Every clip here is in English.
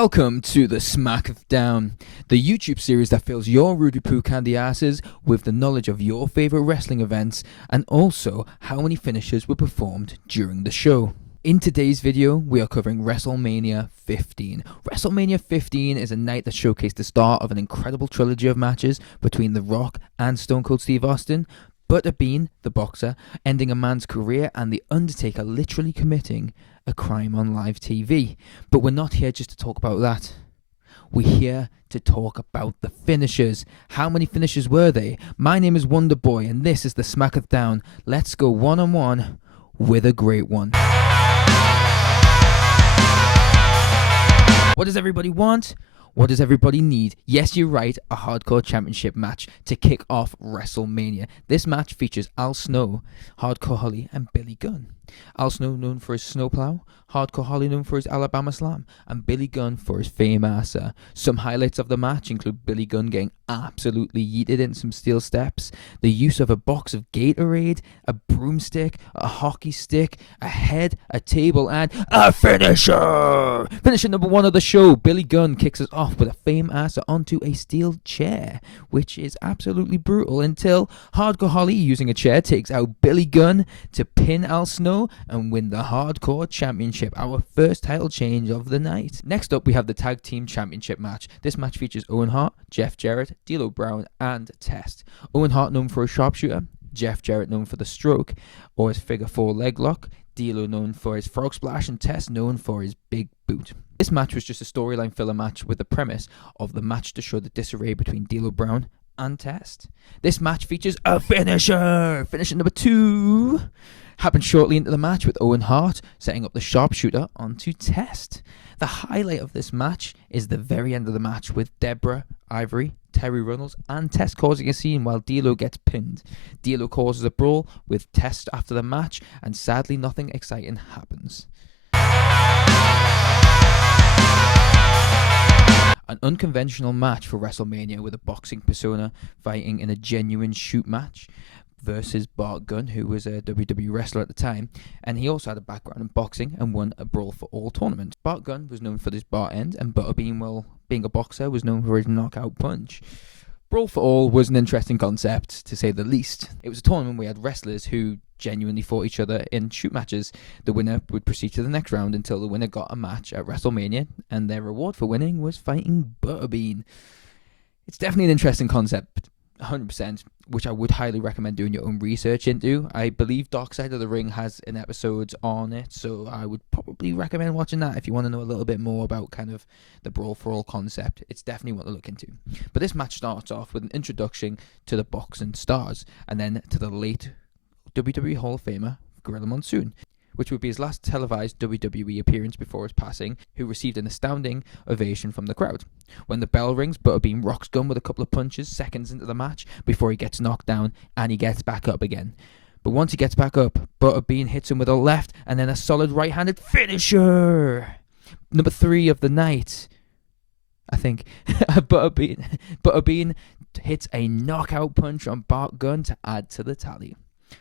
Welcome to the SMACK-ETH DOWN, the YouTube series that fills your Rudy Poo candy asses with the knowledge of your favourite wrestling events and also how many finishes were performed during the show. In today's video, we are covering WrestleMania 15. WrestleMania 15 is a night that showcased the start of an incredible trilogy of matches between The Rock and Stone Cold Steve Austin, Butterbean, the boxer, ending a man's career, and The Undertaker literally committing a crime on live TV. But we're not here just to talk about that. We're here to talk about the finishers. How many finishers were they? My name is Wonderboy, and this is the SMACK-ETH DOWN. Let's go one-on-one with a great one. What does everybody want? What does everybody need? Yes, you're right, a hardcore championship match to kick off WrestleMania. This match features Al Snow, Hardcore Holly, and Billy Gunn. Al Snow known for his snowplow, Hardcore Holly known for his Alabama Slam, and Billy Gunn for his Fame Asa. Some highlights of the match include Billy Gunn getting absolutely yeeted in some steel steps, the use of a box of Gatorade, a broomstick, a hockey stick, a head, a table, and a finisher! Finisher number one of the show, Billy Gunn kicks us off with a Fame Asa onto a steel chair, which is absolutely brutal until Hardcore Holly, using a chair, takes out Billy Gunn to pin Al Snow and win the Hardcore Championship, our first title change of the night. Next up, we have the Tag Team Championship match. This match features Owen Hart, Jeff Jarrett, D'Lo Brown, and Test. Owen Hart known for his sharpshooter, Jeff Jarrett known for the stroke or his figure four leg lock, D'Lo known for his frog splash, and Test known for his big boot. This match was just a storyline filler match with the premise of the match to show the disarray between D'Lo Brown and Test. This match features a finisher! Finisher number 2 happened shortly into the match with Owen Hart setting up the sharpshooter onto Test. The highlight of this match is the very end of the match with Deborah, Ivory, Terry Runnels, and Test causing a scene while D'Lo gets pinned. D'Lo causes a brawl with Test after the match, and sadly nothing exciting happens. An unconventional match for WrestleMania with a boxing persona fighting in a genuine shoot match versus Bart Gunn, who was a WWE wrestler at the time, and he also had a background in boxing and won a Brawl for All tournament. Bart Gunn was known for his bar end, and Butterbean, well, being a boxer, was known for his knockout punch. Brawl for All was an interesting concept, to say the least. It was a tournament where we had wrestlers who genuinely fought each other in shoot matches. The winner would proceed to the next round until the winner got a match at WrestleMania, and their reward for winning was fighting Butterbean. It's definitely an interesting concept, 100%, which I would highly recommend doing your own research into. I believe Dark Side of the Ring has an episode on it, so I would probably recommend watching that if you want to know a little bit more about kind of the Brawl for All concept. It's definitely what to look into. But this match starts off with an introduction to the boxing stars, and then to the late WWE Hall of Famer, Gorilla Monsoon, which would be his last televised WWE appearance before his passing, who received an astounding ovation from the crowd. When the bell rings, Butterbean rocks Gunn with a couple of punches seconds into the match before he gets knocked down, and he gets back up again. But once he gets back up, Butterbean hits him with a left and then a solid right-handed finisher. Number 3 of the night, I think. Butterbean hits a knockout punch on Bart Gunn to add to the tally.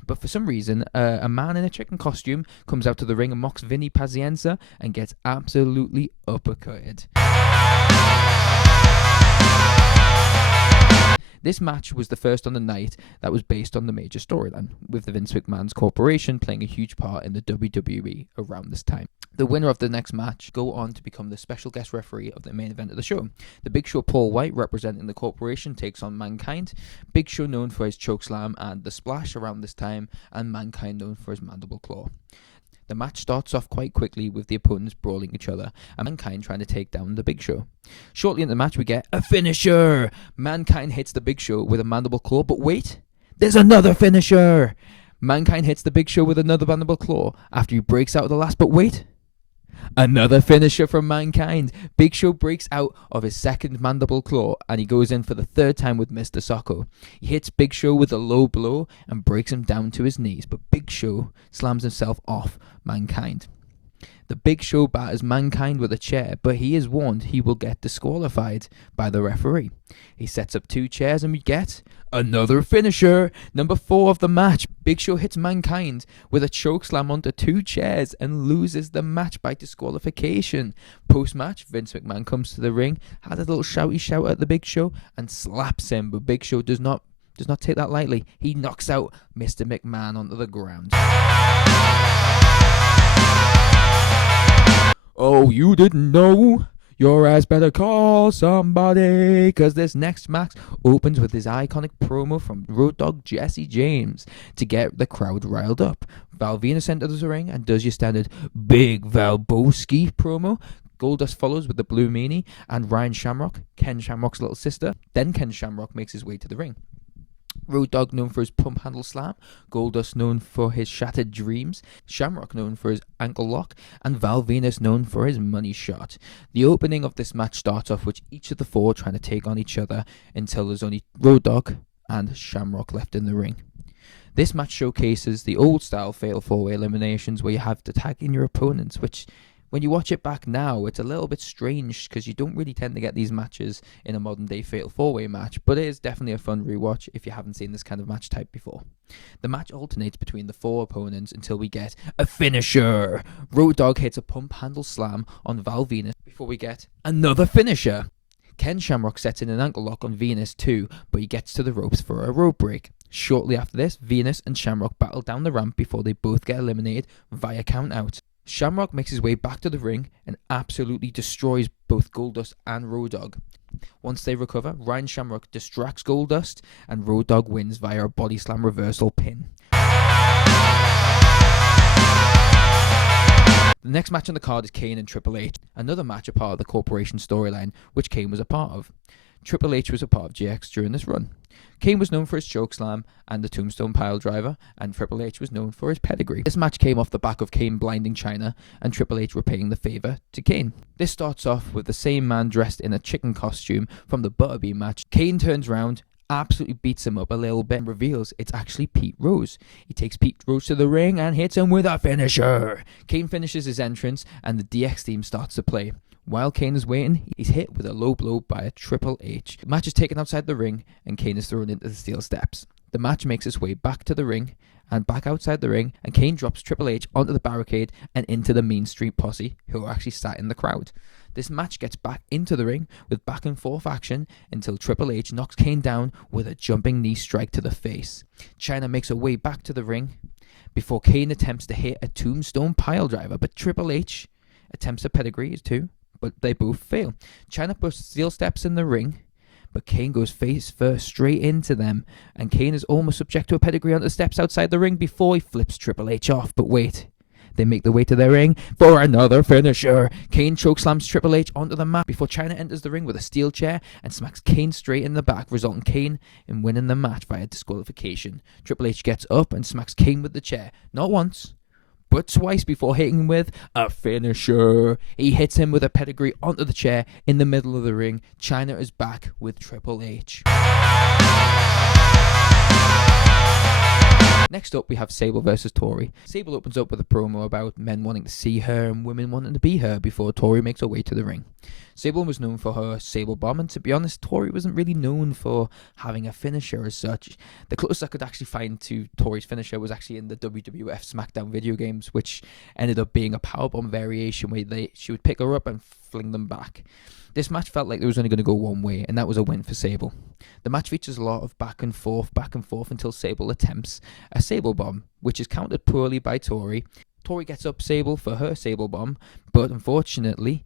But for some reason, a man in a chicken costume comes out to the ring and mocks Vinny Pazienza and gets absolutely uppercutted. This match was the first on the night that was based on the major storyline, with the Vince McMahon's corporation playing a huge part in the WWE around this time. The winner of the next match go on to become the special guest referee of the main event of the show. The Big Show Paul White, representing the corporation, takes on Mankind. Big Show known for his chokeslam and the splash around this time, and Mankind known for his mandible claw. The match starts off quite quickly with the opponents brawling each other, and Mankind trying to take down the Big Show. Shortly in the match we get a finisher! Mankind hits the Big Show with a mandible claw, but wait, there's another finisher! Mankind hits the Big Show with another mandible claw after he breaks out of the last, but wait, another finisher from Mankind. Big Show breaks out of his second mandible claw, and he goes in for the third time with Mr. Socko. He hits Big Show with a low blow and breaks him down to his knees, but Big Show slams himself off Mankind. The Big Show batters Mankind with a chair, but he is warned he will get disqualified by the referee. He sets up 2 chairs and we get Another finisher. Number 4 of the match. Big Show hits Mankind with a chokeslam onto 2 chairs and loses the match by disqualification. Post-match, Vince McMahon comes to the ring, has a little shouty shout at the Big Show and slaps him, but Big Show does not take that lightly. He knocks out Mr. McMahon onto the ground. Oh, you didn't know? Your ass better call somebody, cause this next match opens with his iconic promo from Road Dogg Jesse James to get the crowd riled up. Val Venus enters the ring and does your standard Big Valboski promo. Goldust follows with the Blue Meanie and Ryan Shamrock, Ken Shamrock's little sister. Then Ken Shamrock makes his way to the ring. Road Dogg known for his pump handle slam, Goldust known for his shattered dreams, Shamrock known for his ankle lock, and Val Venus known for his money shot. The opening of this match starts off with each of the 4 trying to take on each other until there's only Road Dogg and Shamrock left in the ring. This match showcases the old style Fatal 4-Way eliminations where you have to tag in your opponents, which when you watch it back now, it's a little bit strange because you don't really tend to get these matches in a modern day Fatal 4-Way match, but it is definitely a fun rewatch if you haven't seen this kind of match type before. The match alternates between the 4 opponents until we get a finisher. Road Dogg hits a pump handle slam on Val Venus before we get another finisher. Ken Shamrock sets in an ankle lock on Venus too, but he gets to the ropes for a rope break. Shortly after this, Venus and Shamrock battle down the ramp before they both get eliminated via count out. Shamrock makes his way back to the ring and absolutely destroys both Goldust and Road Dogg. Once they recover, Ryan Shamrock distracts Goldust and Road Dogg wins via a body slam reversal pin. The next match on the card is Kane and Triple H, another match a part of the Corporation storyline, which Kane was a part of. Triple H was a part of GX during this run. Kane was known for his chokeslam and the Tombstone Piledriver, and Triple H was known for his pedigree. This match came off the back of Kane blinding China and Triple H repaying the favour to Kane. This starts off with the same man dressed in a chicken costume from the Butterbean match. Kane turns round, absolutely beats him up a little bit and reveals it's actually Pete Rose. He takes Pete Rose to the ring and hits him with a finisher. Kane finishes his entrance and the DX theme starts to play. While Kane is waiting, he's hit with a low blow by a Triple H. The match is taken outside the ring and Kane is thrown into the steel steps. The match makes its way back to the ring and back outside the ring, and Kane drops Triple H onto the barricade and into the Mean Street Posse, who are actually sat in the crowd. This match gets back into the ring with back and forth action until Triple H knocks Kane down with a jumping knee strike to the face. Chyna makes her way back to the ring before Kane attempts to hit a Tombstone Piledriver, but Triple H attempts a pedigree too, but they both fail. Chyna puts steel steps in the ring, but Kane goes face first straight into them, and Kane is almost subject to a pedigree on the steps outside the ring before he flips Triple H off. But wait, they make their way to their ring for another finisher. Kane chokeslams Triple H onto the mat before Chyna enters the ring with a steel chair and smacks Kane straight in the back, resulting Kane in winning the match via disqualification. Triple H gets up and smacks Kane with the chair, not once, but twice before hitting him with a finisher. He hits him with a pedigree onto the chair in the middle of the ring. Chyna is back with Triple H. Next up, we have Sable versus Tori. Sable opens up with a promo about men wanting to see her and women wanting to be her before Tori makes her way to the ring. Sable was known for her Sable Bomb, and to be honest, Tori wasn't really known for having a finisher as such. The closest I could actually find to Tori's finisher was actually in the WWF SmackDown video games, which ended up being a powerbomb variation where she would pick her up and fling them back. This match felt like it was only going to go one way, and that was a win for Sable. The match features a lot of back and forth until Sable attempts a Sable Bomb, which is countered poorly by Tori. Tori gets up Sable for her Sable Bomb, but unfortunately,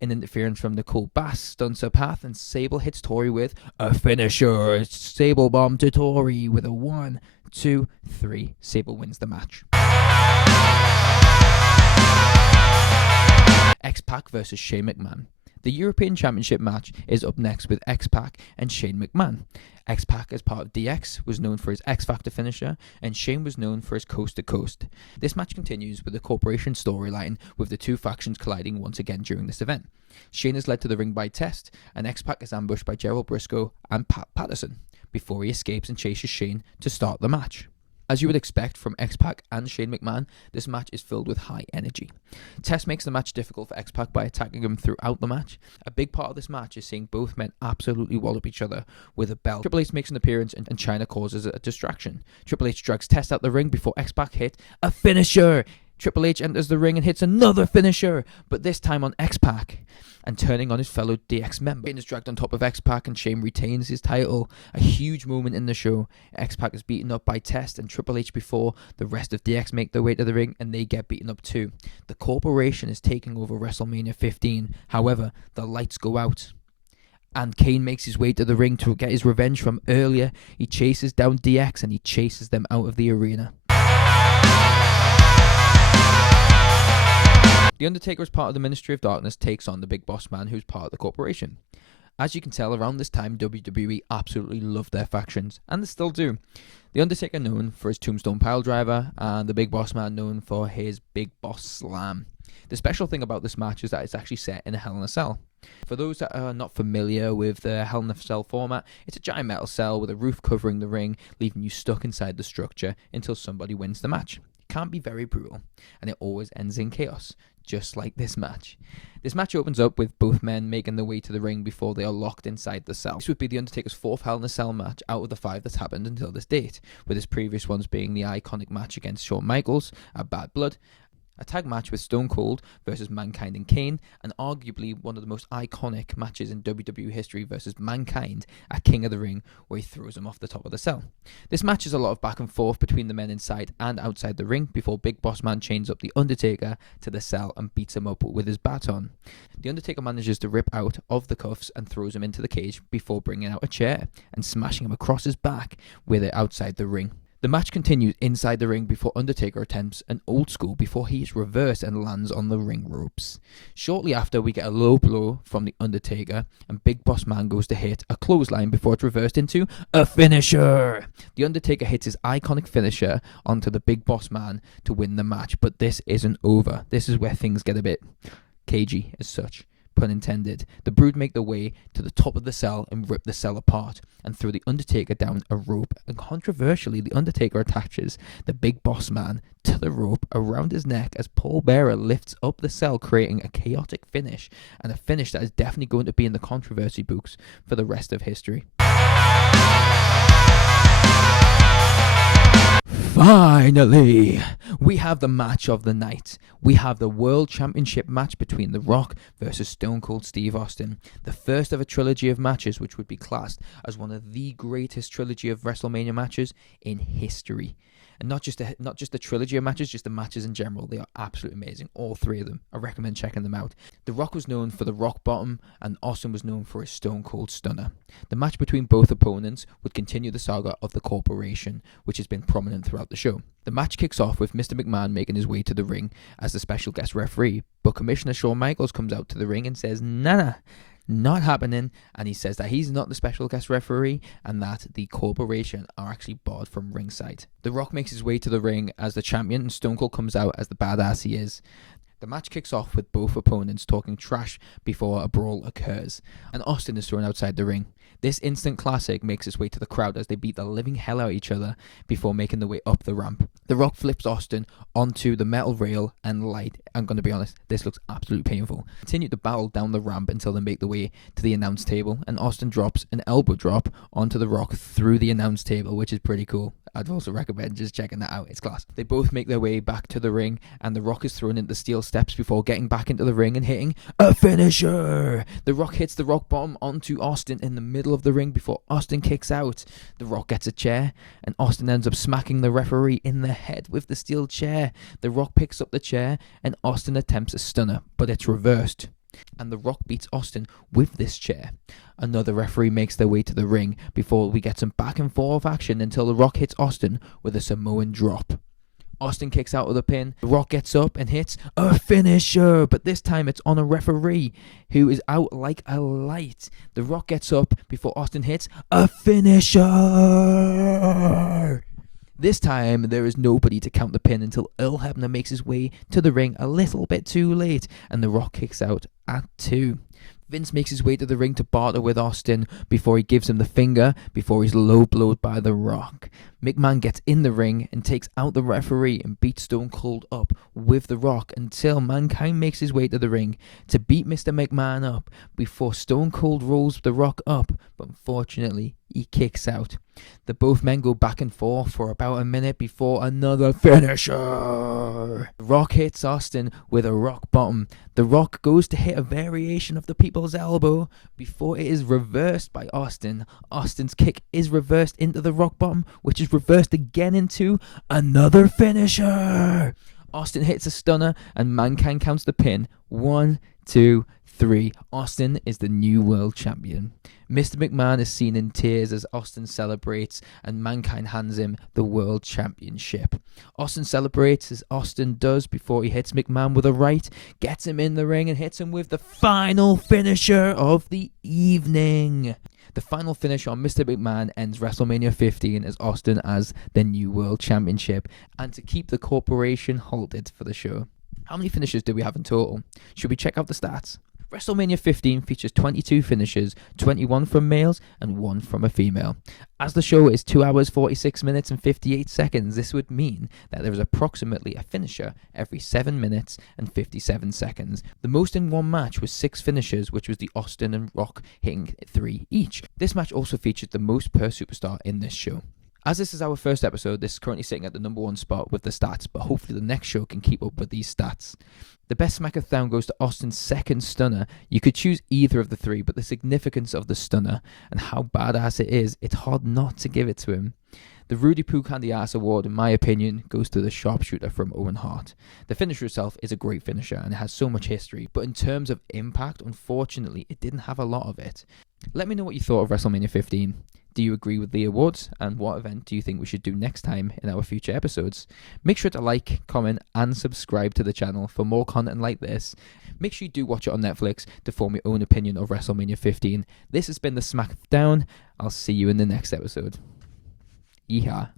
an interference from Nicole Bass stunts her path, and Sable hits Tori with a finisher. Sable Bomb to Tori with a 1, 2, 3. Sable wins the match. X-Pac versus Shane McMahon. The European Championship match is up next with X-Pac and Shane McMahon. X-Pac, as part of DX, was known for his X-Factor finisher, and Shane was known for his Coast to Coast. This match continues with the Corporation storyline, with the two factions colliding once again during this event. Shane is led to the ring by Test, and X-Pac is ambushed by Gerald Briscoe and Pat Patterson, before he escapes and chases Shane to start the match. As you would expect from X-Pac and Shane McMahon, this match is filled with high energy. Test makes the match difficult for X-Pac by attacking him throughout the match. A big part of this match is seeing both men absolutely wallop each other with a belt. Triple H makes an appearance and Chyna causes a distraction. Triple H drags Test out the ring before X-Pac hit a finisher. Triple H enters the ring and hits another finisher, but this time on X-Pac, and turning on his fellow DX member. Shane is dragged on top of X-Pac and Shane retains his title. A huge moment in the show. X-Pac is beaten up by Test and Triple H before the rest of DX make their way to the ring and they get beaten up too. The corporation is taking over WrestleMania 15. However, the lights go out. And Kane makes his way to the ring to get his revenge from earlier. He chases down DX and he chases them out of the arena. The Undertaker, as part of the Ministry of Darkness, takes on the Big Boss Man, who's part of the corporation. As you can tell, around this time, WWE absolutely loved their factions, and they still do. The Undertaker known for his Tombstone Piledriver, and the Big Boss Man known for his Big Boss Slam. The special thing about this match is that it's actually set in a Hell in a Cell. For those that are not familiar with the Hell in a Cell format, it's a giant metal cell with a roof covering the ring, leaving you stuck inside the structure until somebody wins the match. It can be very brutal, and it always ends in chaos, just like this match. This match opens up with both men making their way to the ring before they are locked inside the cell. This would be the Undertaker's fourth Hell in a Cell match out of the 5 that's happened until this date, with his previous ones being the iconic match against Shawn Michaels at Bad Blood, a tag match with Stone Cold versus Mankind and Kane, and arguably one of the most iconic matches in WWE history versus Mankind at King of the Ring, where he throws him off the top of the cell. This match is a lot of back and forth between the men inside and outside the ring before Big Boss Man chains up the Undertaker to the cell and beats him up with his baton. The Undertaker manages to rip out of the cuffs and throws him into the cage before bringing out a chair and smashing him across his back with it outside the ring. The match continues inside the ring before Undertaker attempts an old school before he is reversed and lands on the ring ropes. Shortly after, we get a low blow from the Undertaker and Big Boss Man goes to hit a clothesline before it's reversed into a finisher. The Undertaker hits his iconic finisher onto the Big Boss Man to win the match, but this isn't over. This is where things get a bit cagey as such. Pun intended. The Brood make their way to the top of the cell and rip the cell apart and throw the Undertaker down a rope, and controversially the Undertaker attaches the Big Boss Man to the rope around his neck as Paul Bearer lifts up the cell, creating a chaotic finish, and a finish that is definitely going to be in the controversy books for the rest of history. Finally, we have the match of the night. We have the World Championship match between The Rock versus Stone Cold Steve Austin. The first of a trilogy of matches which would be classed as one of the greatest trilogy of WrestleMania matches in history. And not just the trilogy of matches, just the matches in general. They are absolutely amazing. All 3 of them. I recommend checking them out. The Rock was known for the rock bottom, and Austin was known for his Stone Cold Stunner. The match between both opponents would continue the saga of the corporation, which has been prominent throughout the show. The match kicks off with Mr. McMahon making his way to the ring as the special guest referee, but Commissioner Shawn Michaels comes out to the ring and says, nah, not happening, and he says that he's not the special guest referee and that the corporation are actually barred from ringside. The Rock makes his way to the ring as the champion and Stone Cold comes out as the badass he is. The match kicks off with both opponents talking trash before a brawl occurs, and Austin is thrown outside the ring. This instant classic makes its way to the crowd as they beat the living hell out of each other before making their way up the ramp. The Rock flips Austin onto the metal rail and light. I'm going to be honest, this looks absolutely painful. Continue to battle down the ramp until they make their way to the announce table, and Austin drops an elbow drop onto the Rock through the announce table, which is pretty cool. I'd also recommend just checking that out. It's class. They both make their way back to the ring, and the Rock is thrown into steel steps before getting back into the ring and hitting a finisher. The Rock hits the rock bottom onto Austin in the middle of the ring before Austin kicks out. The Rock gets a chair, and Austin ends up smacking the referee in the head with the steel chair. The Rock picks up the chair, and Austin attempts a stunner, but it's reversed, and The Rock beats Austin with this chair. Another referee makes their way to the ring before we get some back and forth action until The Rock hits Austin with a Samoan drop. Austin kicks out of the pin. The Rock gets up and hits a finisher, but this time it's on a referee who is out like a light. The Rock gets up before Austin hits a finisher. This time, there is nobody to count the pin until Earl Hebner makes his way to the ring a little bit too late, and The Rock kicks out at 2. Vince makes his way to the ring to barter with Austin before he gives him the finger before he's low blowed by The Rock. McMahon gets in the ring and takes out the referee and beats Stone Cold up with The Rock until Mankind makes his way to the ring to beat Mr. McMahon up before Stone Cold rolls The Rock up, but unfortunately he kicks out. The both men go back and forth for about a minute before another finisher. The Rock hits Austin with a rock bottom. The Rock goes to hit a variation of the People's Elbow before it is reversed by Austin. Austin's kick is reversed into the rock bottom, which is reversed again into another finisher. Austin hits a stunner and Mankind counts the pin. 1, 2, 3. Austin is the new world champion. Mr. McMahon is seen in tears as Austin celebrates and Mankind hands him the world championship. Austin celebrates as Austin does before he hits McMahon with a right, gets him in the ring and hits him with the final finisher of the evening. The final finish on Mr. McMahon ends WrestleMania 15 as Austin as the new world championship and to keep the corporation halted for the show. How many finishes do we have in total? Should we check out the stats? WrestleMania 15 features 22 finishes, 21 from males and 1 from a female. As the show is 2 hours 46 minutes and 58 seconds, this would mean that there is approximately a finisher every 7 minutes and 57 seconds. The most in one match was 6 finishes, which was the Austin and Rock hitting 3 each. This match also featured the most per superstar in this show. As this is our first episode, this is currently sitting at the number 1 spot with the stats, but hopefully the next show can keep up with these stats. The best SMACK-ETH DOWN goes to Austin's second stunner. You could choose either of the 3, but the significance of the stunner and how badass it is, it's hard not to give it to him. The Rudy Poo Candy Ass Award, in my opinion, goes to the sharpshooter from Owen Hart. The finisher itself is a great finisher and it has so much history, but in terms of impact, unfortunately, it didn't have a lot of it. Let me know what you thought of WrestleMania 15. Do you agree with the awards? And what event do you think we should do next time in our future episodes? Make sure to like, comment, and subscribe to the channel for more content like this. Make sure you do watch it on Netflix to form your own opinion of WrestleMania 15. This has been the SMACK-ETH DOWN. I'll see you in the next episode. Yeehaw.